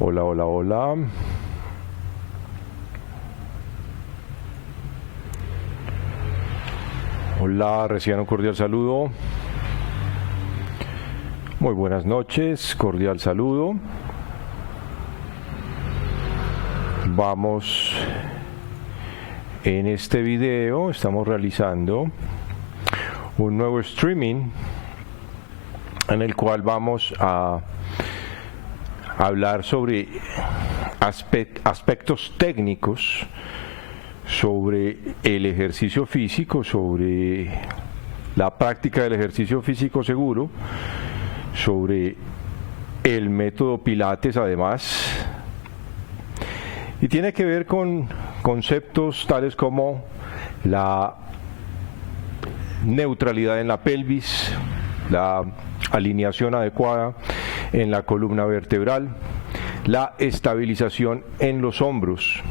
Hola, hola, hola. Hola, reciban un cordial saludo. Muy buenas noches, cordial saludo. Vamos en este video, estamos realizando un nuevo streaming en el cual vamos a hablar sobre aspectos técnicos sobre el ejercicio físico, sobre la práctica del ejercicio físico seguro, sobre el método Pilates además, y tiene que ver con conceptos tales como la neutralidad en la pelvis, la alineación adecuada en la columna vertebral, la estabilización en los hombros,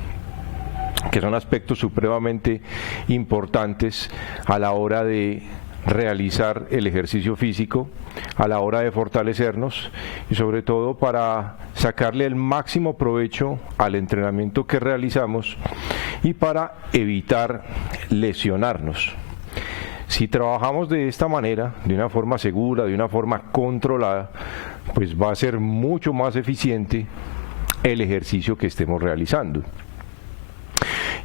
que son aspectos supremamente importantes a la hora de realizar el ejercicio físico, a la hora de fortalecernos y sobre todo para sacarle el máximo provecho al entrenamiento que realizamos y para evitar lesionarnos. Si trabajamos de esta manera, de una forma segura, de una forma controlada, pues va a ser mucho más eficiente el ejercicio que estemos realizando.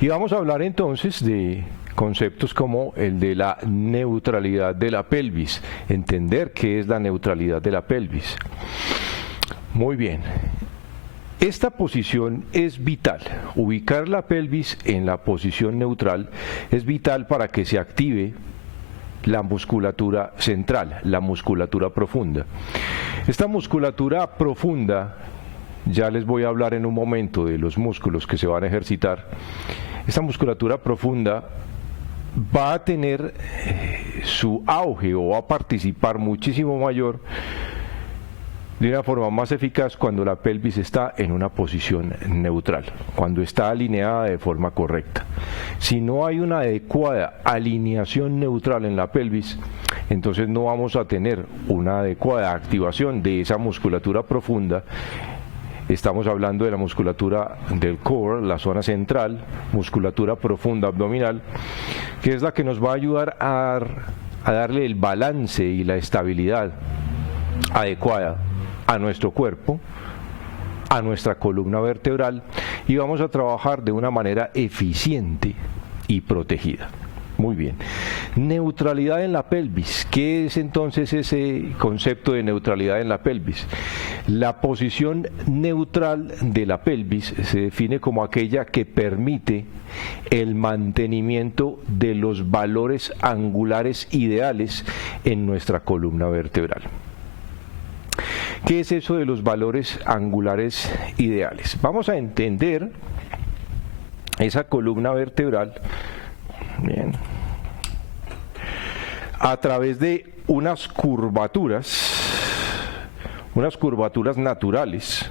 Y vamos a hablar entonces de conceptos como el de la neutralidad de la pelvis, entender qué es la neutralidad de la pelvis. Muy bien. Esta posición es vital. Ubicar la pelvis en la posición neutral es vital para que se active la musculatura central, la musculatura profunda. Esta musculatura profunda, ya les voy a hablar en un momento de los músculos que se van a ejercitar. Esta musculatura profunda va a tener su auge o va a participar muchísimo mayor de una forma más eficaz cuando la pelvis está en una posición neutral, cuando está alineada de forma correcta. Si no hay una adecuada alineación neutral en la pelvis, entonces no vamos a tener una adecuada activación de esa musculatura profunda. Estamos hablando de la musculatura del core, la zona central, musculatura profunda abdominal, que es la que nos va a ayudar a darle el balance y la estabilidad adecuada a nuestro cuerpo, a nuestra columna vertebral, y vamos a trabajar de una manera eficiente y protegida. Muy bien. Neutralidad en la pelvis. ¿Qué es entonces ese concepto de neutralidad en la pelvis? La posición neutral de la pelvis se define como aquella que permite el mantenimiento de los valores angulares ideales en nuestra columna vertebral. ¿Qué es eso de los valores angulares ideales? Vamos a entender esa columna vertebral, bien, a través de unas curvaturas naturales.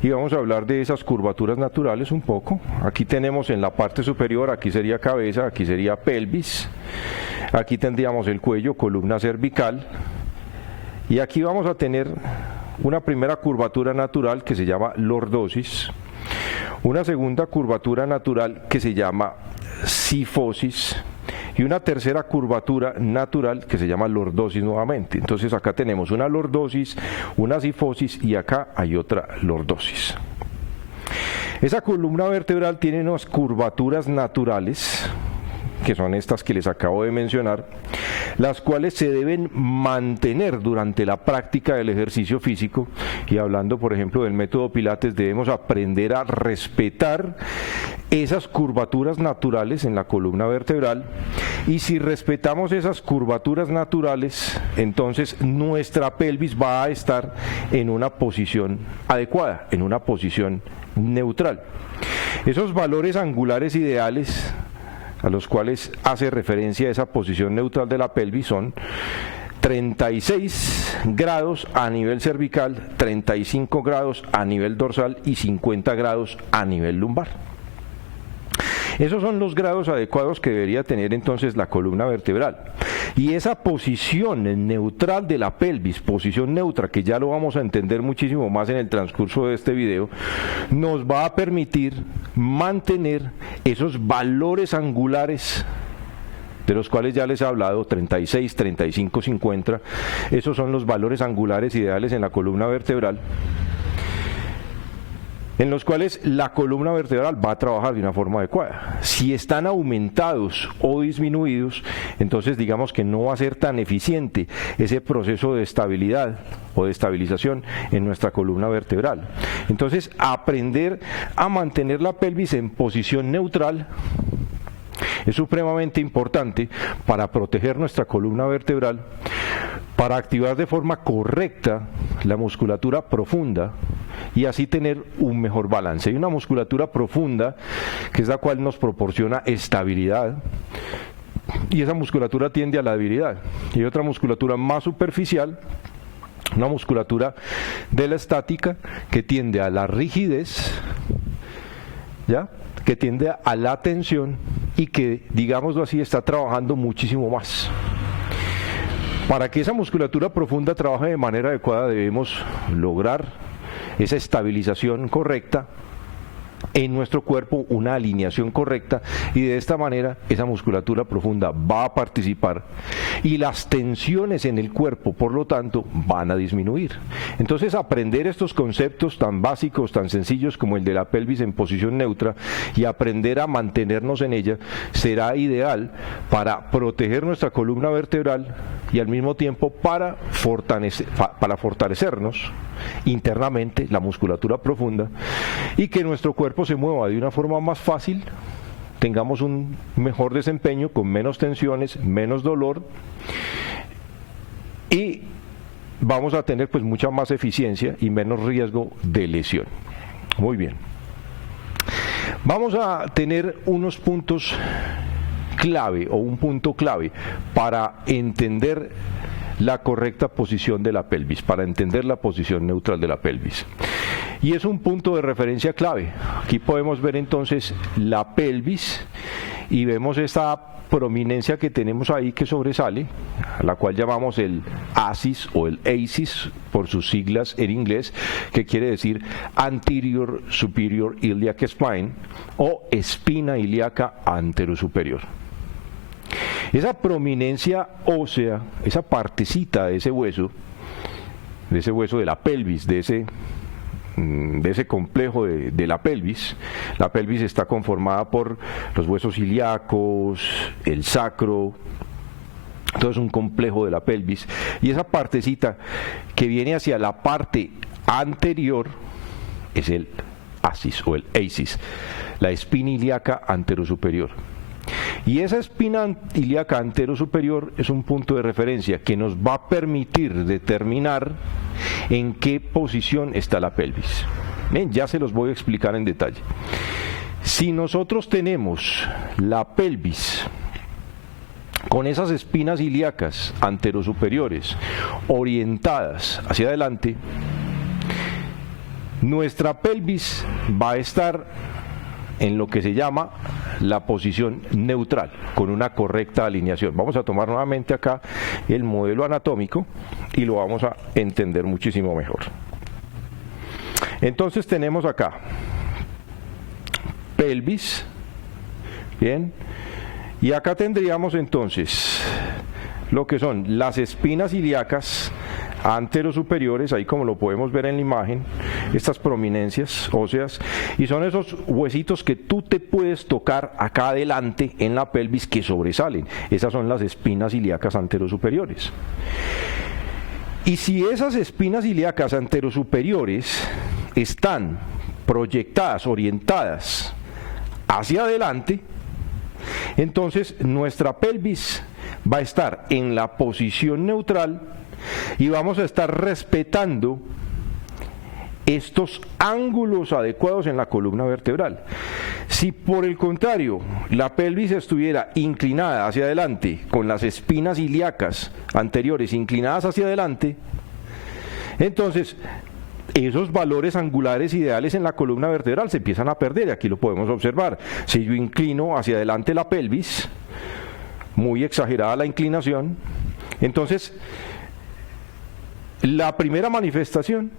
Y vamos a hablar de esas curvaturas naturales un poco. Aquí tenemos en la parte superior, aquí sería cabeza, aquí sería pelvis, aquí tendríamos el cuello, columna cervical. Y aquí vamos a tener una primera curvatura natural que se llama lordosis, una segunda curvatura natural que se llama sifosis y una tercera curvatura natural que se llama lordosis nuevamente. Entonces acá tenemos una lordosis, una sifosis y acá hay otra lordosis. Esa columna vertebral tiene unas curvaturas naturales, que son estas que les acabo de mencionar, las cuales se deben mantener durante la práctica del ejercicio físico. Y hablando por ejemplo del método Pilates, debemos aprender a respetar esas curvaturas naturales en la columna vertebral, y si respetamos esas curvaturas naturales, entonces nuestra pelvis va a estar en una posición adecuada, en una posición neutral. Esos valores angulares ideales a los cuales hace referencia esa posición neutral de la pelvis son 36 grados a nivel cervical, 35 grados a nivel dorsal y 50 grados a nivel lumbar. Esos son los grados adecuados que debería tener entonces la columna vertebral. Y esa posición neutral de la pelvis, posición neutra, que ya lo vamos a entender muchísimo más en el transcurso de este video, nos va a permitir mantener esos valores angulares de los cuales ya les he hablado, 36, 35, 50, esos son los valores angulares ideales en la columna vertebral, en los cuales la columna vertebral va a trabajar de una forma adecuada. Si están aumentados o disminuidos, entonces digamos que no va a ser tan eficiente ese proceso de estabilidad o de estabilización en nuestra columna vertebral. Entonces, aprender a mantener la pelvis en posición neutral es supremamente importante para proteger nuestra columna vertebral, para activar de forma correcta la musculatura profunda y así tener un mejor balance. Hay una musculatura profunda que es la cual nos proporciona estabilidad y esa musculatura tiende a la debilidad. Y hay otra musculatura más superficial, una musculatura de la estática que tiende a la rigidez, ¿ya?, que tiende a la tensión y que, digámoslo así, está trabajando muchísimo más. Para que esa musculatura profunda trabaje de manera adecuada debemos lograr esa estabilización correcta en nuestro cuerpo, una alineación correcta, y de esta manera esa musculatura profunda va a participar y las tensiones en el cuerpo, por lo tanto, van a disminuir. Entonces, aprender estos conceptos tan básicos, tan sencillos como el de la pelvis en posición neutra y aprender a mantenernos en ella será ideal para proteger nuestra columna vertebral y al mismo tiempo para fortalecernos internamente la musculatura profunda y que nuestro cuerpo se mueva de una forma más fácil, tengamos un mejor desempeño con menos tensiones, menos dolor y vamos a tener pues mucha más eficiencia y menos riesgo de lesión. Muy bien. Vamos a tener unos puntos clave o un punto clave para entender la correcta posición de la pelvis, para entender la posición neutral de la pelvis. Y es un punto de referencia clave. Aquí podemos ver entonces la pelvis y vemos esta prominencia que tenemos ahí que sobresale, a la cual llamamos el ASIS o el ASIS por sus siglas en inglés, que quiere decir Anterior Superior Iliac Spine o espina ilíaca anterosuperior. Esa prominencia ósea, esa partecita de ese hueso de la pelvis, de ese complejo de la pelvis está conformada por los huesos ilíacos, el sacro, todo es un complejo de la pelvis, y esa partecita que viene hacia la parte anterior es el ASIS o el ASIS, la espina ilíaca anterosuperior. Y esa espina ilíaca anterosuperior es un punto de referencia que nos va a permitir determinar en qué posición está la pelvis. Bien, ya se los voy a explicar en detalle. Si nosotros tenemos la pelvis con esas espinas ilíacas anterosuperiores orientadas hacia adelante, nuestra pelvis va a estar en lo que se llama la posición neutral, con una correcta alineación. Vamos a tomar nuevamente acá el modelo anatómico y lo vamos a entender muchísimo mejor. Entonces tenemos acá pelvis, bien, y acá tendríamos entonces lo que son las espinas ilíacas anterosuperiores, ahí como lo podemos ver en la imagen, estas prominencias óseas, y son esos huesitos que tú te puedes tocar acá adelante en la pelvis que sobresalen. Esas son las espinas ilíacas anterosuperiores. Y si esas espinas ilíacas anterosuperiores están proyectadas, orientadas hacia adelante, entonces nuestra pelvis va a estar en la posición neutral y vamos a estar respetando estos ángulos adecuados en la columna vertebral. Si por el contrario la pelvis estuviera inclinada hacia adelante, con las espinas ilíacas anteriores inclinadas hacia adelante, entonces esos valores angulares ideales en la columna vertebral se empiezan a perder, y aquí lo podemos observar. Si yo inclino hacia adelante la pelvis, muy exagerada la inclinación, entonces la primera manifestación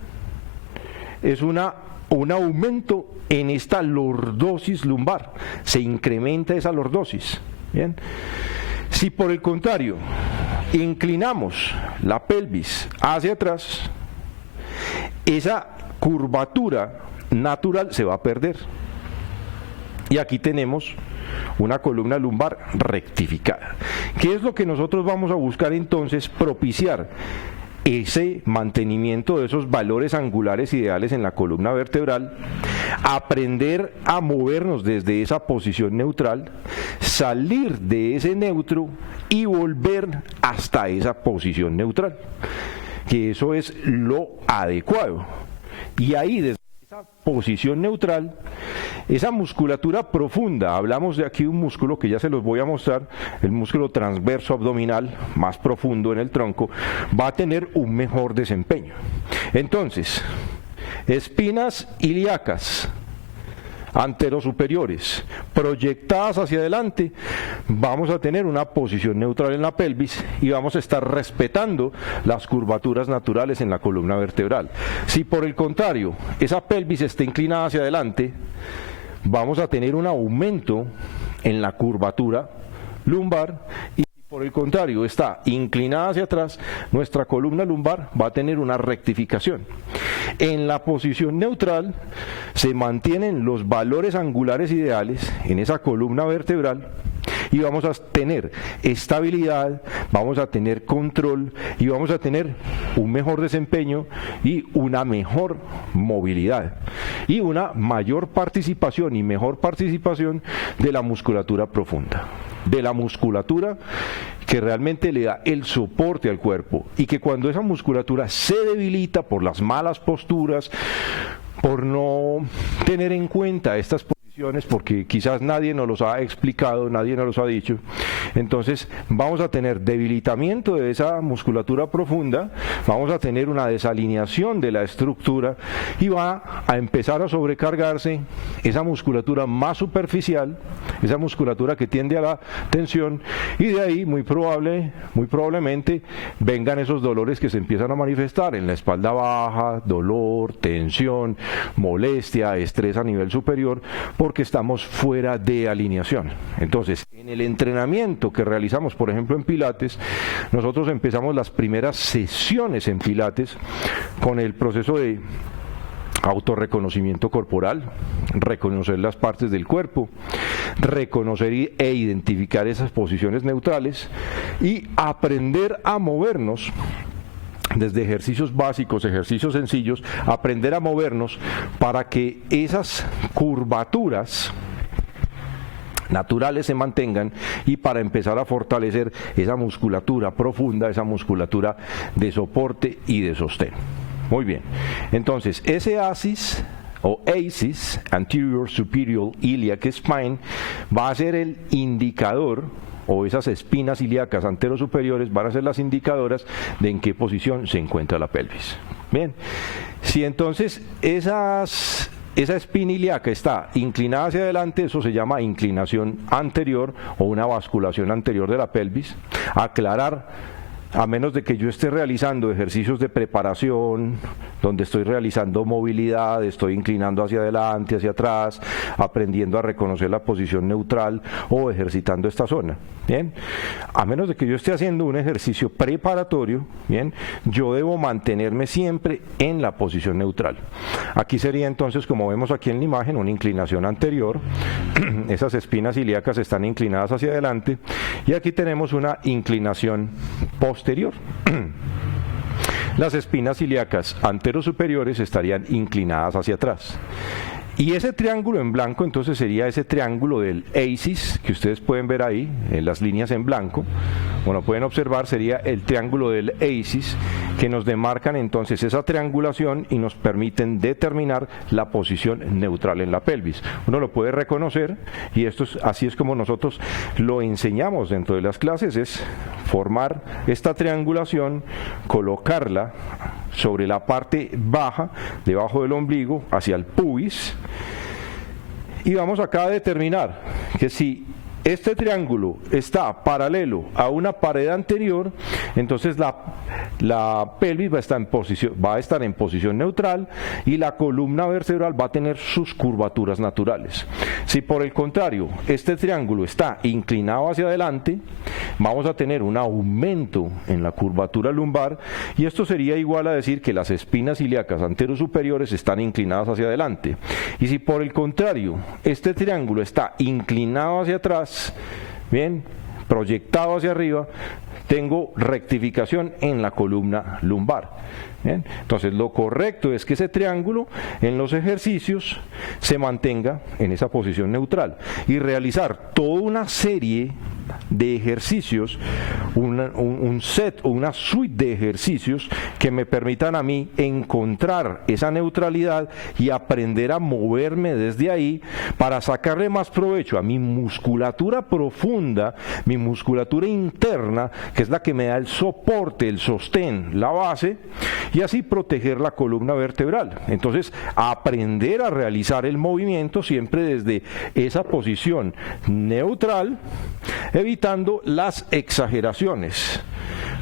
es un aumento en esta lordosis lumbar, se incrementa esa lordosis. Bien. Si por el contrario inclinamos la pelvis hacia atrás, esa curvatura natural se va a perder. Y aquí tenemos una columna lumbar rectificada. ¿Qué es lo que nosotros vamos a buscar entonces? Propiciar ese mantenimiento de esos valores angulares ideales en la columna vertebral, aprender a movernos desde esa posición neutral, salir de ese neutro y volver hasta esa posición neutral, que eso es lo adecuado. Y ahí, desde esa posición neutral, esa musculatura profunda, hablamos de aquí de un músculo que ya se los voy a mostrar, el músculo transverso abdominal, más profundo en el tronco, va a tener un mejor desempeño. Entonces, espinas ilíacas anterosuperiores proyectadas hacia adelante, vamos a tener una posición neutral en la pelvis y vamos a estar respetando las curvaturas naturales en la columna vertebral. Si por el contrario esa pelvis está inclinada hacia adelante, vamos a tener un aumento en la curvatura lumbar, y si por el contrario está inclinada hacia atrás, nuestra columna lumbar va a tener una rectificación. En la posición neutral se mantienen los valores angulares ideales en esa columna vertebral y vamos a tener estabilidad, vamos a tener control y vamos a tener un mejor desempeño y una mejor movilidad y una mayor participación y mejor participación de la musculatura profunda, de la musculatura que realmente le da el soporte al cuerpo, y que cuando esa musculatura se debilita por las malas posturas, por no tener en cuenta estas posiciones, porque quizás nadie nos los ha explicado, nadie nos los ha dicho, entonces vamos a tener debilitamiento de esa musculatura profunda, vamos a tener una desalineación de la estructura y va a empezar a sobrecargarse esa musculatura más superficial, esa musculatura que tiende a la tensión, y de ahí muy probablemente vengan esos dolores que se empiezan a manifestar en la espalda baja, dolor, tensión, molestia, estrés a nivel superior, porque estamos fuera de alineación. Entonces, en el entrenamiento que realizamos, por ejemplo en Pilates, nosotros empezamos las primeras sesiones en Pilates con el proceso de autorreconocimiento corporal, reconocer las partes del cuerpo, reconocer e identificar esas posiciones neutrales y aprender a movernos desde ejercicios básicos, ejercicios sencillos, aprender a movernos para que esas curvaturas naturales se mantengan y para empezar a fortalecer esa musculatura profunda, esa musculatura de soporte y de sostén. Muy bien, entonces ese ASIS o ASIS, Anterior Superior Iliac Spine, va a ser el indicador, o esas espinas ilíacas anterosuperiores van a ser las indicadoras de en qué posición se encuentra la pelvis. Bien, si entonces esa espina ilíaca está inclinada hacia adelante, eso se llama inclinación anterior o una basculación anterior de la pelvis. Aclarar, a menos de que yo esté realizando ejercicios de preparación, donde estoy realizando movilidad, estoy inclinando hacia adelante, hacia atrás, aprendiendo a reconocer la posición neutral o ejercitando esta zona. Bien, a menos de que yo esté haciendo un ejercicio preparatorio, bien, yo debo mantenerme siempre en la posición neutral. Aquí sería entonces, como vemos aquí en la imagen, una inclinación anterior. Esas espinas ilíacas están inclinadas hacia adelante y aquí tenemos una inclinación posterior. Las espinas ilíacas anterosuperiores estarían inclinadas hacia atrás. Y ese triángulo en blanco entonces sería ese triángulo del ASIS que ustedes pueden ver ahí, en las líneas en blanco. Bueno, pueden observar, sería el triángulo del ASIS, que nos demarcan entonces esa triangulación y nos permiten determinar la posición neutral en la pelvis. Uno lo puede reconocer y así es como nosotros lo enseñamos dentro de las clases, es formar esta triangulación, colocarla sobre la parte baja, debajo del ombligo, hacia el pubis, y vamos acá a determinar que si este triángulo está paralelo a una pared anterior, entonces la pelvis va a estar en posición neutral y la columna vertebral va a tener sus curvaturas naturales. Si por el contrario este triángulo está inclinado hacia adelante, vamos a tener un aumento en la curvatura lumbar, y esto sería igual a decir que las espinas ilíacas anterosuperiores están inclinadas hacia adelante. Y si por el contrario este triángulo está inclinado hacia atrás, bien, proyectado hacia arriba, tengo rectificación en la columna lumbar. Bien, entonces lo correcto es que ese triángulo en los ejercicios se mantenga en esa posición neutral y realizar toda una serie de ejercicios, un set o una suite de ejercicios que me permitan a mí encontrar esa neutralidad y aprender a moverme desde ahí para sacarle más provecho a mi musculatura profunda, mi musculatura interna, que es la que me da el soporte, el sostén, la base, y así proteger la columna vertebral. Entonces, aprender a realizar el movimiento siempre desde esa posición neutral, evitando las exageraciones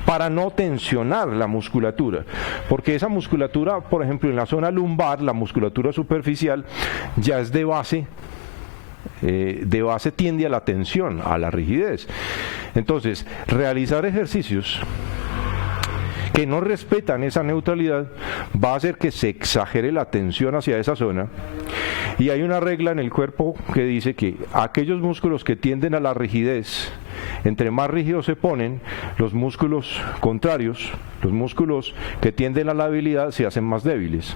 para no tensionar la musculatura, porque esa musculatura, por ejemplo, en la zona lumbar, la musculatura superficial ya es de base tiende a la tensión, a la rigidez. Entonces, realizar ejercicios que no respetan esa neutralidad va a hacer que se exagere la tensión hacia esa zona, y hay una regla en el cuerpo que dice que aquellos músculos que tienden a la rigidez, entre más rígidos se ponen, los músculos contrarios, los músculos que tienden a la debilidad, se hacen más débiles.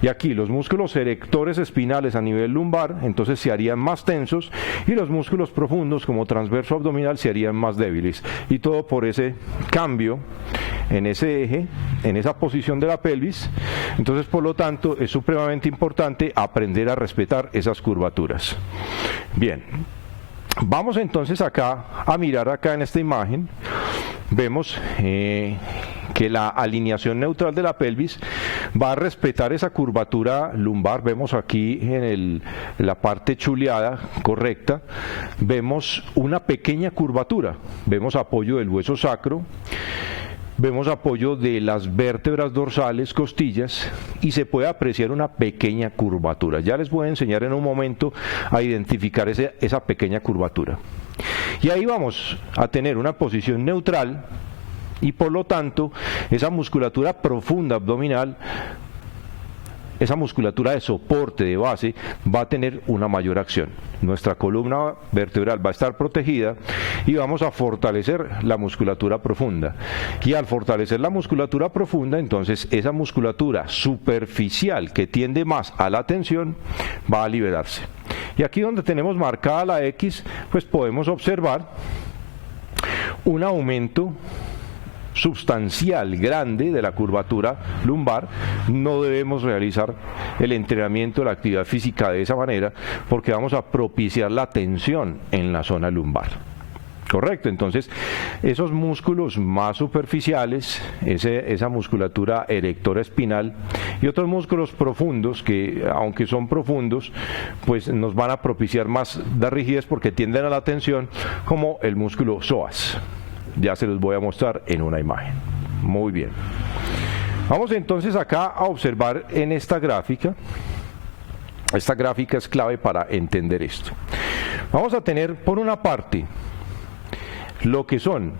Y aquí los músculos erectores espinales a nivel lumbar entonces se harían más tensos, y los músculos profundos como transverso abdominal se harían más débiles, y todo por ese cambio en ese eje, en esa posición de la pelvis. Entonces, por lo tanto, es supremamente importante aprender a respetar esas curvaturas. Bien, vamos entonces acá a mirar acá en esta imagen. Vemos que la alineación neutral de la pelvis va a respetar esa curvatura lumbar. Vemos aquí en la parte chuleada correcta, vemos una pequeña curvatura, vemos apoyo del hueso sacro, vemos apoyo de las vértebras dorsales, costillas, y se puede apreciar una pequeña curvatura. Ya les voy a enseñar en un momento a identificar esa pequeña curvatura. Y ahí vamos a tener una posición neutral, y por lo tanto esa musculatura profunda abdominal, esa musculatura de soporte, de base, va a tener una mayor acción. Nuestra columna vertebral va a estar protegida y vamos a fortalecer la musculatura profunda. Y al fortalecer la musculatura profunda, entonces esa musculatura superficial que tiende más a la tensión va a liberarse. Y aquí donde tenemos marcada la X, pues podemos observar un aumento sustancial, grande, de la curvatura lumbar. No debemos realizar el entrenamiento, la actividad física de esa manera, porque vamos a propiciar la tensión en la zona lumbar. Correcto, entonces esos músculos más superficiales, esa musculatura erectora espinal y otros músculos profundos que, aunque son profundos, pues nos van a propiciar más de rigidez porque tienden a la tensión, como el músculo psoas. Ya se los voy a mostrar en una imagen. Muy bien. Vamos entonces acá a observar en esta gráfica. Esta gráfica es clave para entender esto. Vamos a tener por una parte lo que son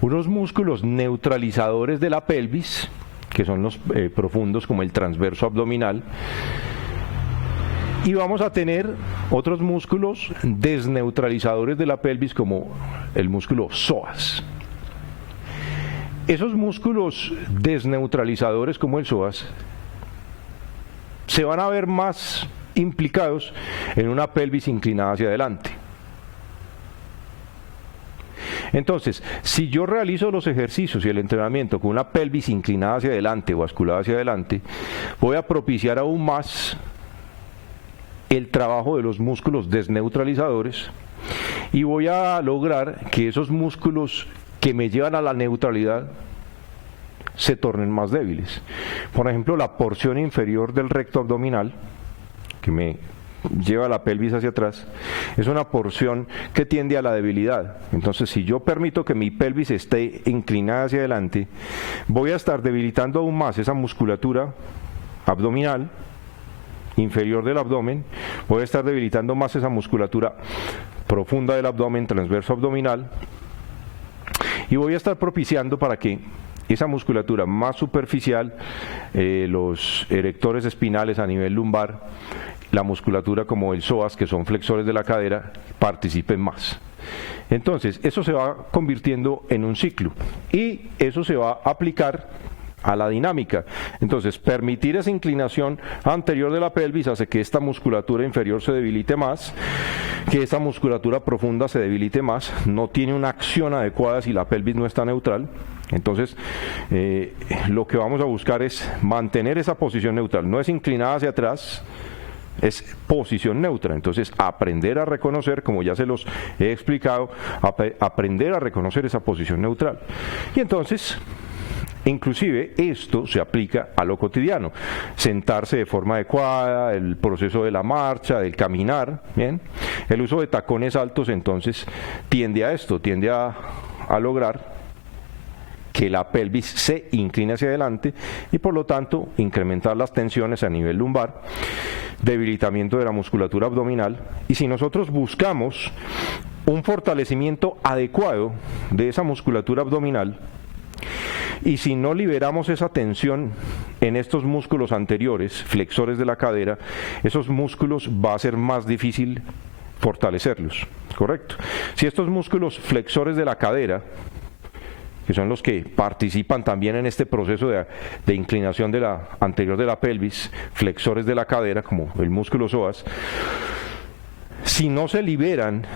unos músculos neutralizadores de la pelvis, que son los profundos, como el transverso abdominal, y vamos a tener otros músculos desneutralizadores de la pelvis, como el músculo psoas. Esos músculos desneutralizadores, como el psoas, se van a ver más implicados en una pelvis inclinada hacia adelante. Entonces, si yo realizo los ejercicios y el entrenamiento con una pelvis inclinada hacia adelante o basculada hacia adelante, voy a propiciar aún más el trabajo de los músculos desneutralizadores y voy a lograr que esos músculos que me llevan a la neutralidad se tornen más débiles. Por ejemplo, la porción inferior del recto abdominal, que me lleva la pelvis hacia atrás, es una porción que tiende a la debilidad. Entonces, si yo permito que mi pelvis esté inclinada hacia adelante, voy a estar debilitando aún más esa musculatura abdominal, inferior del abdomen, voy a estar debilitando más esa musculatura profunda del abdomen, transverso abdominal, y voy a estar propiciando para que esa musculatura más superficial, los erectores espinales a nivel lumbar, la musculatura como el psoas, que son flexores de la cadera, participen más. Entonces, eso se va convirtiendo en un ciclo y eso se va a aplicar a la dinámica. Entonces, permitir esa inclinación anterior de la pelvis hace que esta musculatura inferior se debilite más, que esa musculatura profunda se debilite más, no tiene una acción adecuada si la pelvis no está neutral. Entonces, lo que vamos a buscar es mantener esa posición neutral, no es inclinada hacia atrás, es posición neutra. Entonces, aprender a reconocer, como ya se los he explicado, aprender a reconocer esa posición neutral. Y entonces, inclusive esto se aplica a lo cotidiano, sentarse de forma adecuada, el proceso de la marcha, del caminar, ¿bien? El uso de tacones altos entonces tiende a esto, tiende a lograr que la pelvis se incline hacia adelante y por lo tanto incrementar las tensiones a nivel lumbar, debilitamiento de la musculatura abdominal. Y si nosotros buscamos un fortalecimiento adecuado de esa musculatura abdominal, y si no liberamos esa tensión en estos músculos anteriores, flexores de la cadera, esos músculos va a ser más difícil fortalecerlos, ¿correcto? Si estos músculos flexores de la cadera, que son los que participan también en este proceso de inclinación de la anterior de la pelvis, flexores de la cadera, como el músculo psoas, si no se liberan,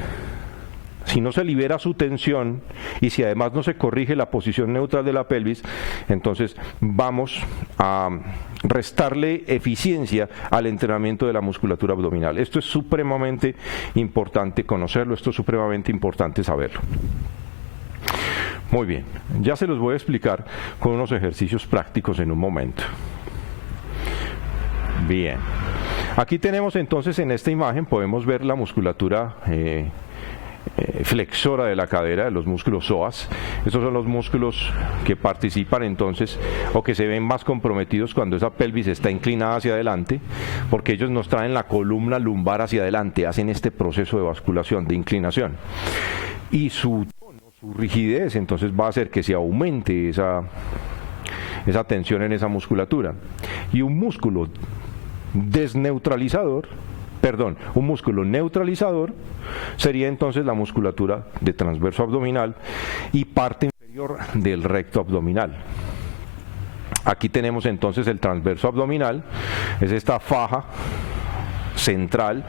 si no se libera su tensión y si además no se corrige la posición neutral de la pelvis, entonces vamos a restarle eficiencia al entrenamiento de la musculatura abdominal. Esto es supremamente importante conocerlo, esto es supremamente importante saberlo. Muy bien, ya se los voy a explicar con unos ejercicios prácticos en un momento. Bien, aquí tenemos entonces en esta imagen, podemos ver la musculatura flexora de la cadera, de los músculos psoas. Estos son los músculos que participan entonces o que se ven más comprometidos cuando esa pelvis está inclinada hacia adelante, porque ellos nos traen la columna lumbar hacia adelante, hacen este proceso de basculación, de inclinación, y su rigidez entonces va a hacer que se aumente esa tensión en esa musculatura. Y un músculo un músculo neutralizador sería entonces la musculatura de transverso abdominal y parte inferior del recto abdominal. Aquí tenemos entonces el transverso abdominal, es esta faja central,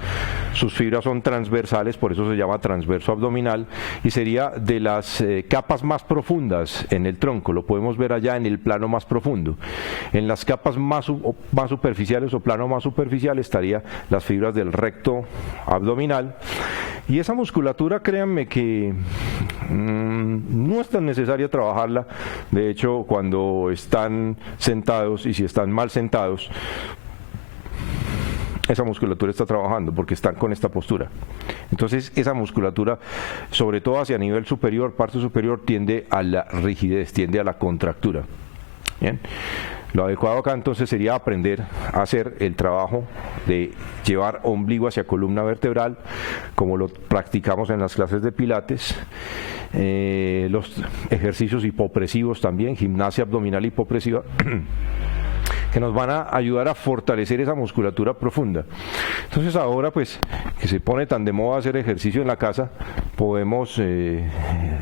sus fibras son transversales, por eso se llama transverso abdominal, y sería de las capas más profundas en el tronco, lo podemos ver allá en el plano más profundo. En las capas más superficiales o plano más superficial estaría las fibras del recto abdominal, y esa musculatura, créanme que no es tan necesaria trabajarla. De hecho, cuando están sentados y si están mal sentados, esa musculatura está trabajando porque están con esta postura. Entonces esa musculatura, sobre todo hacia nivel superior, parte superior, tiende a la rigidez, tiende a la contractura. Bien. Lo adecuado acá entonces sería aprender a hacer el trabajo de llevar ombligo hacia columna vertebral, como lo practicamos en las clases de pilates, los ejercicios hipopresivos también, gimnasia abdominal hipopresiva, que nos van a ayudar a fortalecer esa musculatura profunda. Entonces ahora pues que se pone tan de moda hacer ejercicio en la casa, podemos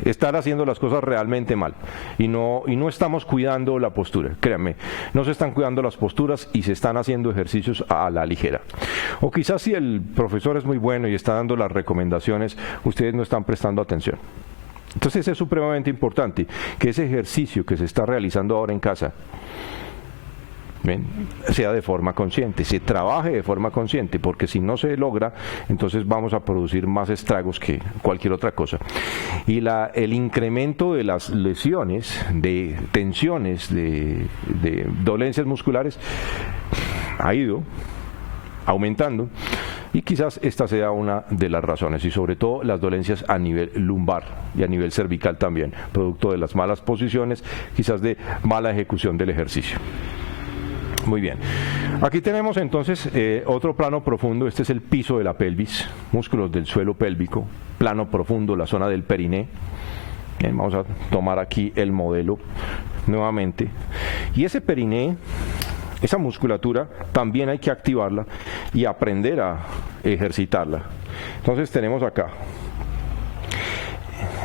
estar haciendo las cosas realmente mal y no estamos cuidando la postura. Créanme, no se están cuidando las posturas y se están haciendo ejercicios a la ligera. O quizás si el profesor es muy bueno y está dando las recomendaciones, ustedes no están prestando atención. Entonces es supremamente importante que ese ejercicio que se está realizando ahora en casa, ¿ven?, sea de forma consciente, se trabaje de forma consciente, porque si no se logra, entonces vamos a producir más estragos que cualquier otra cosa. Y el incremento de las lesiones, de tensiones, de dolencias musculares ha ido aumentando, y quizás esta sea una de las razones, y sobre todo las dolencias a nivel lumbar y a nivel cervical también, producto de las malas posiciones, quizás de mala ejecución del ejercicio. Muy bien, aquí tenemos entonces otro plano profundo. Este es el piso de la pelvis, músculos del suelo pélvico, plano profundo, la zona del periné. Bien, vamos a tomar aquí el modelo nuevamente, y ese periné, esa musculatura también hay que activarla y aprender a ejercitarla. Entonces tenemos acá,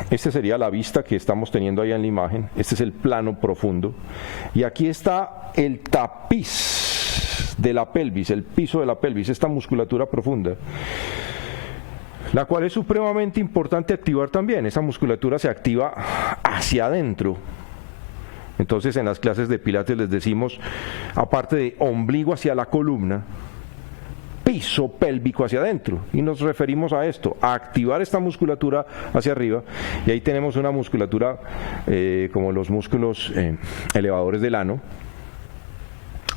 esta sería la vista que estamos teniendo ahí en la imagen. Este es el plano profundo, y aquí está el tapiz de la pelvis, el piso de la pelvis, esta musculatura profunda, la cual es supremamente importante activar también. Esa musculatura se activa hacia adentro. Entonces en las clases de pilates les decimos, aparte de ombligo hacia la columna, piso pélvico hacia adentro, y nos referimos a esto, a activar esta musculatura hacia arriba. Y ahí tenemos una musculatura como los músculos elevadores del ano,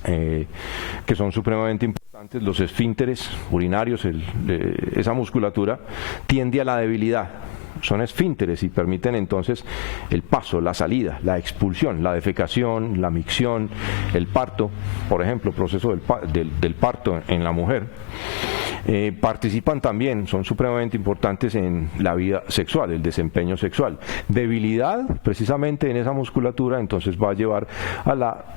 que son supremamente importantes, los esfínteres urinarios. Esa musculatura tiende a la debilidad. Son esfínteres y permiten entonces el paso, la salida, la expulsión, la defecación, la micción, el parto, por ejemplo, proceso del parto en la mujer. Participan también, son supremamente importantes en la vida sexual, el desempeño sexual. Debilidad precisamente en esa musculatura entonces va a llevar a la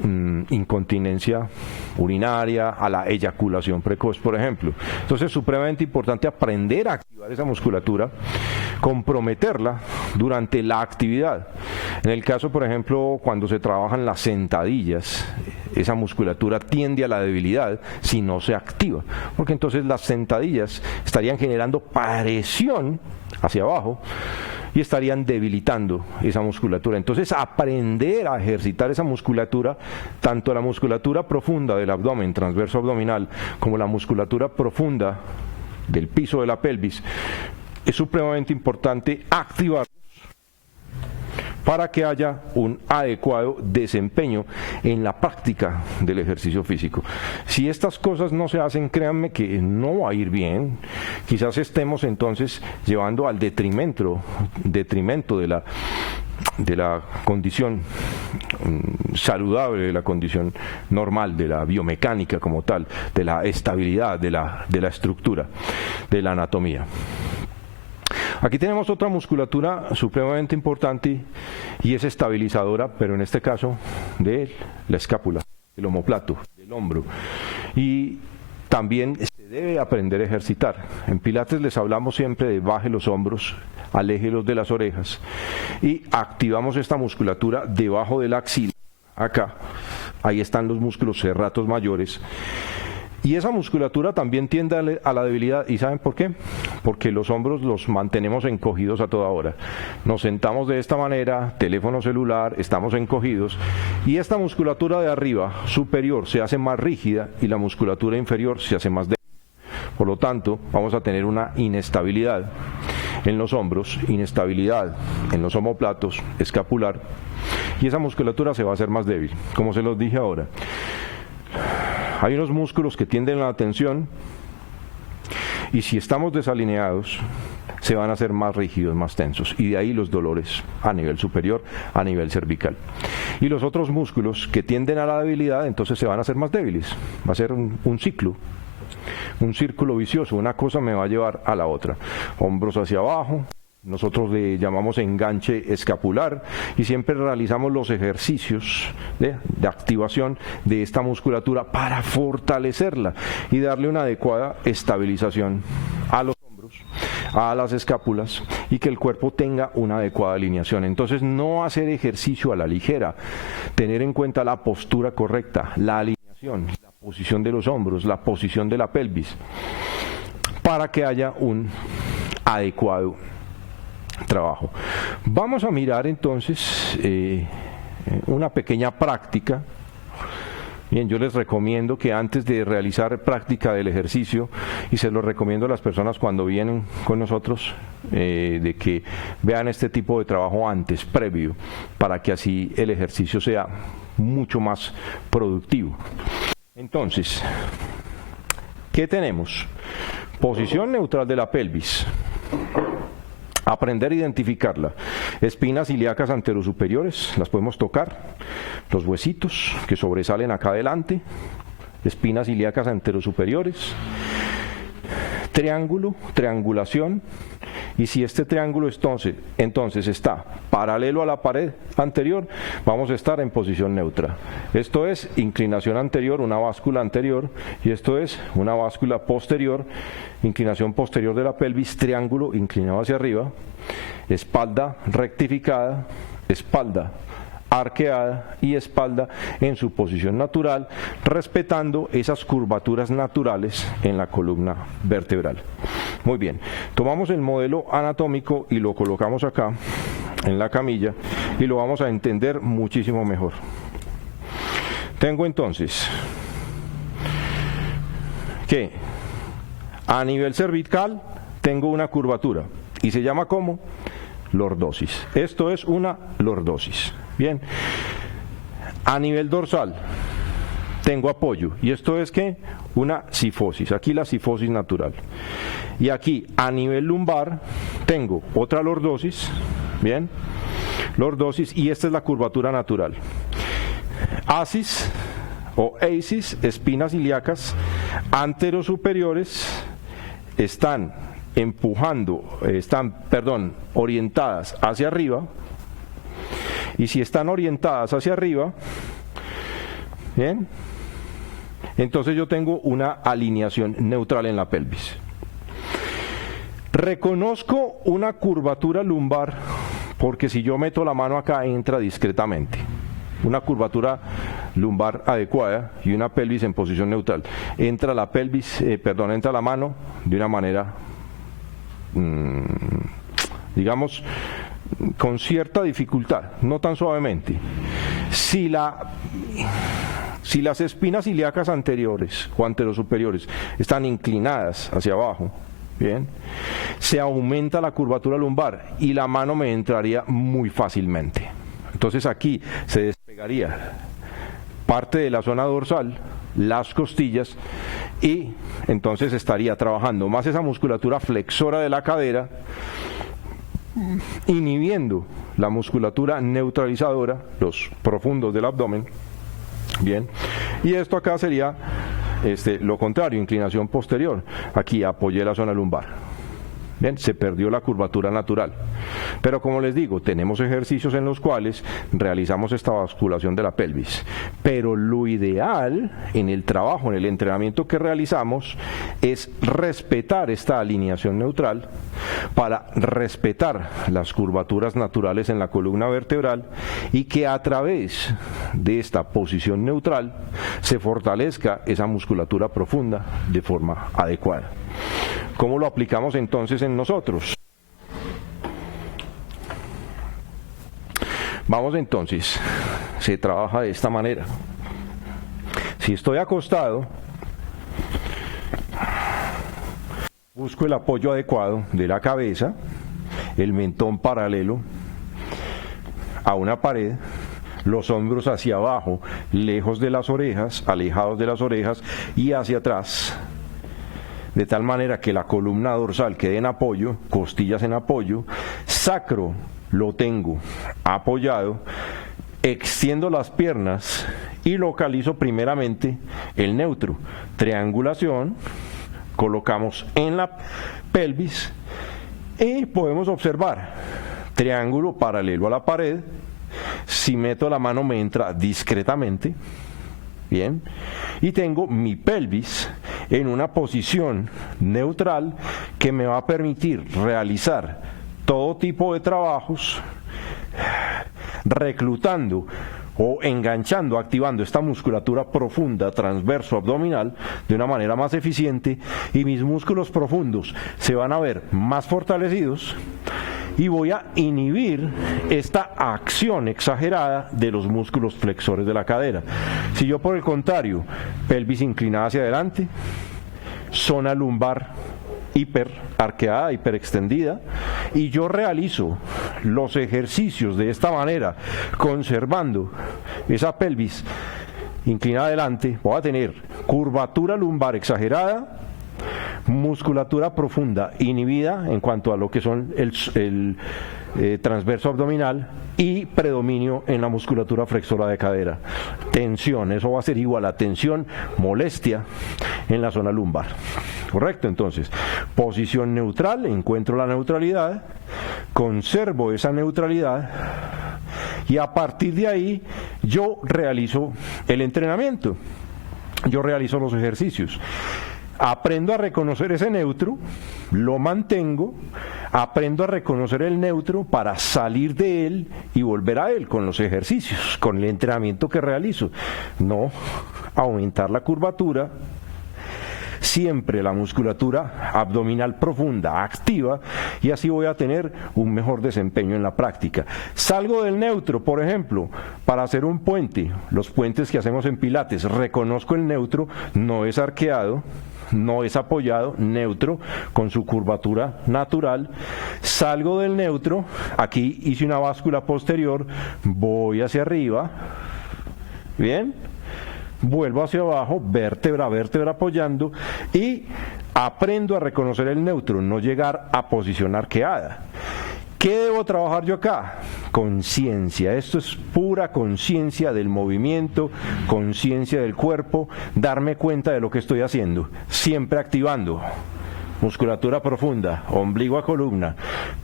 incontinencia urinaria, a la eyaculación precoz, por ejemplo. Entonces es supremamente importante aprender a activar esa musculatura, comprometerla durante la actividad. En el caso, por ejemplo, cuando se trabajan las sentadillas, esa musculatura tiende a la debilidad si no se activa, porque entonces las sentadillas estarían generando presión hacia abajo y estarían debilitando esa musculatura. Entonces aprender a ejercitar esa musculatura, tanto la musculatura profunda del abdomen, transverso abdominal, como la musculatura profunda del piso de la pelvis, es supremamente importante activar para que haya un adecuado desempeño en la práctica del ejercicio físico. Si estas cosas no se hacen, créanme que no va a ir bien. Quizás estemos entonces llevando al detrimento de la condición saludable, de la condición normal, de la biomecánica como tal, de la estabilidad, de la estructura, de la anatomía. Aquí tenemos otra musculatura supremamente importante y es estabilizadora, pero en este caso de la escápula, el omóplato, del hombro. Y también se debe aprender a ejercitar. En Pilates les hablamos siempre de baje los hombros, aléjelos de las orejas, y activamos esta musculatura debajo de la axila, acá. Ahí están los músculos serratos mayores. Y esa musculatura también tiende a la debilidad. ¿Y saben por qué? Porque los hombros los mantenemos encogidos a toda hora. Nos sentamos de esta manera, teléfono celular, estamos encogidos, y esta musculatura de arriba, superior, se hace más rígida y la musculatura inferior se hace más débil. Por lo tanto, vamos a tener una inestabilidad en los hombros, inestabilidad en los omóplatos, escapular, y esa musculatura se va a hacer más débil, como se los dije ahora. Hay unos músculos que tienden a la tensión, y si estamos desalineados se van a hacer más rígidos, más tensos, y de ahí los dolores a nivel superior, a nivel cervical. Y los otros músculos que tienden a la debilidad entonces se van a hacer más débiles. Va a ser un ciclo, un círculo vicioso, una cosa me va a llevar a la otra. Hombros hacia abajo, nosotros le llamamos enganche escapular, y siempre realizamos los ejercicios de activación de esta musculatura para fortalecerla y darle una adecuada estabilización a los hombros, a las escápulas, y que el cuerpo tenga una adecuada alineación. Entonces, no hacer ejercicio a la ligera, tener en cuenta la postura correcta, la alineación, la posición de los hombros, la posición de la pelvis, para que haya un adecuado trabajo. Vamos a mirar entonces una pequeña práctica. Bien, yo les recomiendo que antes de realizar práctica del ejercicio, y se lo recomiendo a las personas cuando vienen con nosotros, de que vean este tipo de trabajo antes, previo, para que así el ejercicio sea mucho más productivo. Entonces, ¿qué tenemos? Posición neutral de la pelvis. Aprender a identificarla. Espinas ilíacas anterosuperiores, las podemos tocar. Los huesitos que sobresalen acá adelante. Espinas ilíacas anterosuperiores. Triángulo, triangulación. Y si este triángulo entonces está paralelo a la pared anterior, vamos a estar en posición neutra. Esto es inclinación anterior, una báscula anterior, y esto es una báscula posterior, inclinación posterior de la pelvis, triángulo inclinado hacia arriba, espalda rectificada, espalda arqueada y espalda en su posición natural, respetando esas curvaturas naturales en la columna vertebral. Muy bien, tomamos el modelo anatómico y lo colocamos acá en la camilla y lo vamos a entender muchísimo mejor. Tengo entonces que a nivel cervical tengo una curvatura y se llama ¿cómo? Lordosis. Esto es una lordosis. Bien, a nivel dorsal tengo apoyo y esto es que una cifosis, aquí la cifosis natural. Y aquí a nivel lumbar tengo otra lordosis, bien, lordosis, y esta es la curvatura natural. Asis o eisis, espinas ilíacas anterosuperiores están orientadas hacia arriba. Y si están orientadas hacia arriba, bien, entonces yo tengo una alineación neutral en la pelvis. Reconozco una curvatura lumbar porque si yo meto la mano acá entra discretamente. Una curvatura lumbar adecuada y una pelvis en posición neutral. Entra la pelvis, entra la mano de una manera, digamos, con cierta dificultad, no tan suavemente. Si las espinas ilíacas anteriores o anterosuperiores están inclinadas hacia abajo, bien, se aumenta la curvatura lumbar y la mano me entraría muy fácilmente. Entonces aquí se despegaría parte de la zona dorsal, las costillas, y entonces estaría trabajando más esa musculatura flexora de la cadera, inhibiendo la musculatura neutralizadora, los profundos del abdomen. Bien, y esto acá sería lo contrario, inclinación posterior. Aquí apoyé la zona lumbar. Bien, se perdió la curvatura natural. Pero como les digo, tenemos ejercicios en los cuales realizamos esta basculación de la pelvis. Pero lo ideal en el trabajo, en el entrenamiento que realizamos, es respetar esta alineación neutral para respetar las curvaturas naturales en la columna vertebral y que a través de esta posición neutral se fortalezca esa musculatura profunda de forma adecuada. ¿Cómo lo aplicamos entonces en nosotros? Vamos entonces, se trabaja de esta manera. Si estoy acostado, busco el apoyo adecuado de la cabeza, el mentón paralelo a una pared, los hombros hacia abajo, lejos de las orejas, alejados de las orejas y hacia atrás, de tal manera que la columna dorsal quede en apoyo, costillas en apoyo, sacro lo tengo apoyado, extiendo las piernas y localizo primeramente el neutro. Triangulación, colocamos en la pelvis y podemos observar triángulo paralelo a la pared. Si meto la mano me entra discretamente. Bien, y tengo mi pelvis en una posición neutral que me va a permitir realizar todo tipo de trabajos reclutando o enganchando, activando esta musculatura profunda transverso abdominal de una manera más eficiente, y mis músculos profundos se van a ver más fortalecidos y voy a inhibir esta acción exagerada de los músculos flexores de la cadera. Si yo por el contrario, pelvis inclinada hacia adelante, zona lumbar hiper arqueada, hiper extendida, y yo realizo los ejercicios de esta manera, conservando esa pelvis inclinada adelante, voy a tener curvatura lumbar exagerada, musculatura profunda inhibida en cuanto a lo que son el transverso abdominal y predominio en la musculatura flexora de cadera. Tensión, eso va a ser igual a tensión, molestia en la zona lumbar. Correcto, entonces, posición neutral, encuentro la neutralidad, conservo esa neutralidad y a partir de ahí yo realizo el entrenamiento, yo realizo los ejercicios. Aprendo a reconocer ese neutro, lo mantengo, aprendo a reconocer el neutro para salir de él y volver a él con los ejercicios, con el entrenamiento que realizo. No aumentar la curvatura, siempre la musculatura abdominal profunda, activa, y así voy a tener un mejor desempeño en la práctica. Salgo del neutro, por ejemplo, para hacer un puente, los puentes que hacemos en pilates, reconozco el neutro, no es arqueado, no es apoyado, neutro, con su curvatura natural. Salgo del neutro, aquí hice una báscula posterior, voy hacia arriba, bien, vuelvo hacia abajo, vértebra a vértebra apoyando, y aprendo a reconocer el neutro, no llegar a posición arqueada. ¿Qué debo trabajar yo acá? Conciencia. Esto es pura conciencia del movimiento, conciencia del cuerpo, darme cuenta de lo que estoy haciendo, siempre activando. Musculatura profunda, ombligo a columna,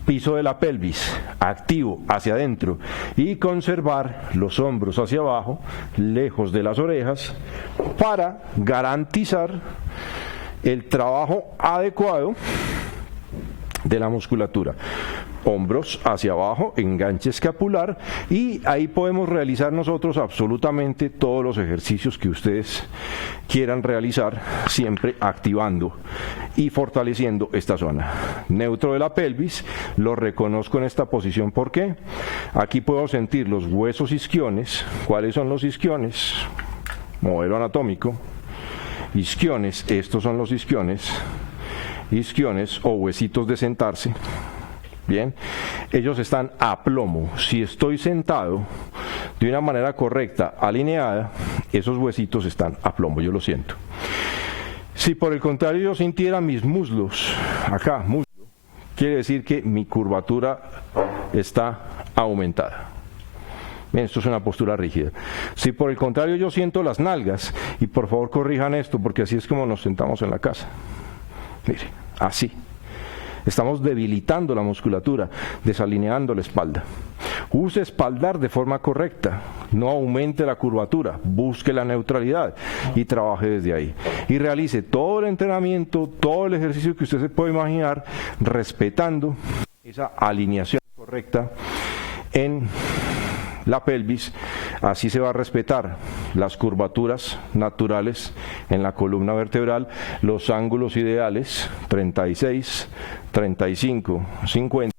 piso de la pelvis, activo hacia adentro y conservar los hombros hacia abajo, lejos de las orejas, para garantizar el trabajo adecuado de la musculatura. Hombros hacia abajo, enganche escapular, y ahí podemos realizar nosotros absolutamente todos los ejercicios que ustedes quieran realizar, siempre activando y fortaleciendo esta zona. Neutro de la pelvis, lo reconozco en esta posición. ¿Por qué? Aquí puedo sentir los huesos isquiones. ¿Cuáles son los isquiones? Modelo anatómico. Isquiones, estos son los isquiones. Isquiones o huesitos de sentarse. Bien, ellos están a plomo. Si estoy sentado de una manera correcta, alineada, esos huesitos están a plomo, yo lo siento. Si por el contrario yo sintiera mis muslos, acá, muslo, quiere decir que mi curvatura está aumentada. Bien, esto es una postura rígida. Si por el contrario yo siento las nalgas, y por favor corrijan esto, porque así es como nos sentamos en la casa. Mire, así. Estamos debilitando la musculatura, desalineando la espalda. Use espaldar de forma correcta, no aumente la curvatura, busque la neutralidad y trabaje desde ahí. Y realice todo el entrenamiento, todo el ejercicio que usted se puede imaginar, respetando esa alineación correcta en la pelvis. Así se va a respetar las curvaturas naturales en la columna vertebral, los ángulos ideales, 36, 35, 50.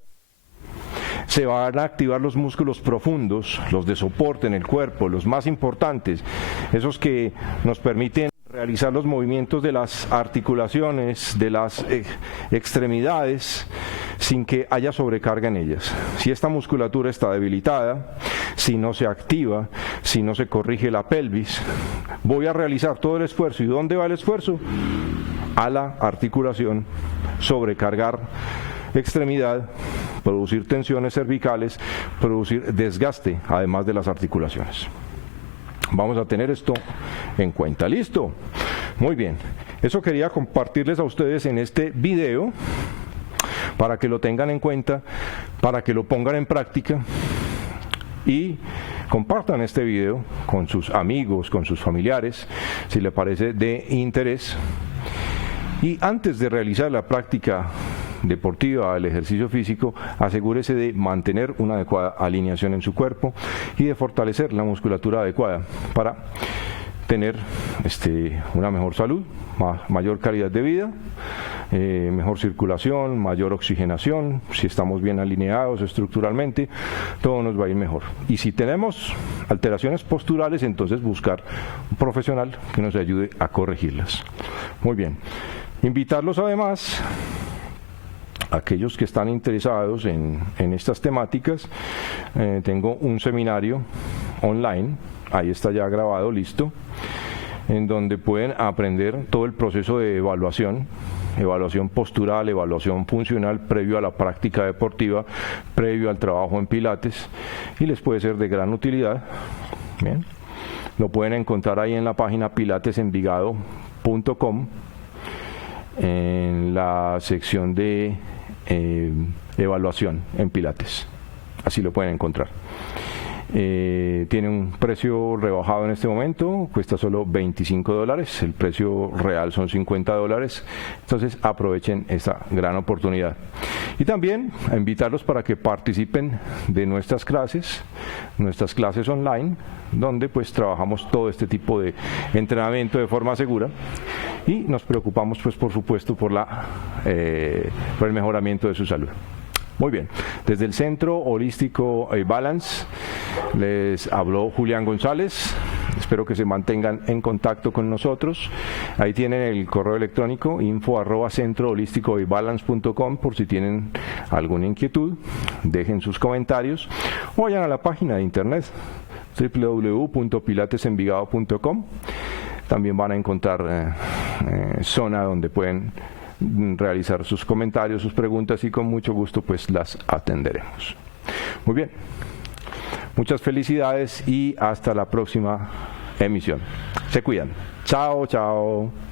Se van a activar los músculos profundos, los de soporte en el cuerpo, los más importantes, esos que nos permiten realizar los movimientos de las articulaciones, de las extremidades, sin que haya sobrecarga en ellas. Si esta musculatura está debilitada, si no se activa, si no se corrige la pelvis, voy a realizar todo el esfuerzo. ¿Y dónde va el esfuerzo? A la articulación, sobrecargar extremidad, producir tensiones cervicales, producir desgaste, además de las articulaciones. Vamos a tener esto en cuenta. ¿Listo? Muy bien. Eso quería compartirles a ustedes en este video, para que lo tengan en cuenta, para que lo pongan en práctica y compartan este video con sus amigos, con sus familiares, si les parece de interés. Y antes de realizar la práctica deportiva, el ejercicio físico, asegúrese de mantener una adecuada alineación en su cuerpo y de fortalecer la musculatura adecuada para tener una mejor salud, mayor calidad de vida, mejor circulación, mayor oxigenación. Si estamos bien alineados estructuralmente, todo nos va a ir mejor. Y si tenemos alteraciones posturales, entonces buscar un profesional que nos ayude a corregirlas. Muy bien. Invitarlos además, aquellos que están interesados en estas temáticas, tengo un seminario online, ahí está ya grabado, listo, en donde pueden aprender todo el proceso de evaluación postural, evaluación funcional previo a la práctica deportiva, previo al trabajo en pilates, y les puede ser de gran utilidad. Bien. Lo pueden encontrar ahí en la página pilatesenvigado.com, en la sección de evaluación en pilates. Así lo pueden encontrar. Tiene un precio rebajado en este momento, cuesta solo $25, el precio real son $50, entonces aprovechen esta gran oportunidad. Y también a invitarlos para que participen de nuestras clases online, donde pues trabajamos todo este tipo de entrenamiento de forma segura y nos preocupamos pues por supuesto por el mejoramiento de su salud. Muy bien, desde el Centro Holístico Balance les habló Julián González. Espero que se mantengan en contacto con nosotros. Ahí tienen el correo electrónico info@centroholísticobalance.com por si tienen alguna inquietud. Dejen sus comentarios o vayan a la página de internet www.pilatesenvigado.com. También van a encontrar zona donde pueden realizar sus comentarios, sus preguntas, y con mucho gusto pues las atenderemos. Muy bien, muchas felicidades y hasta la próxima emisión. Se cuidan. Chao, chao.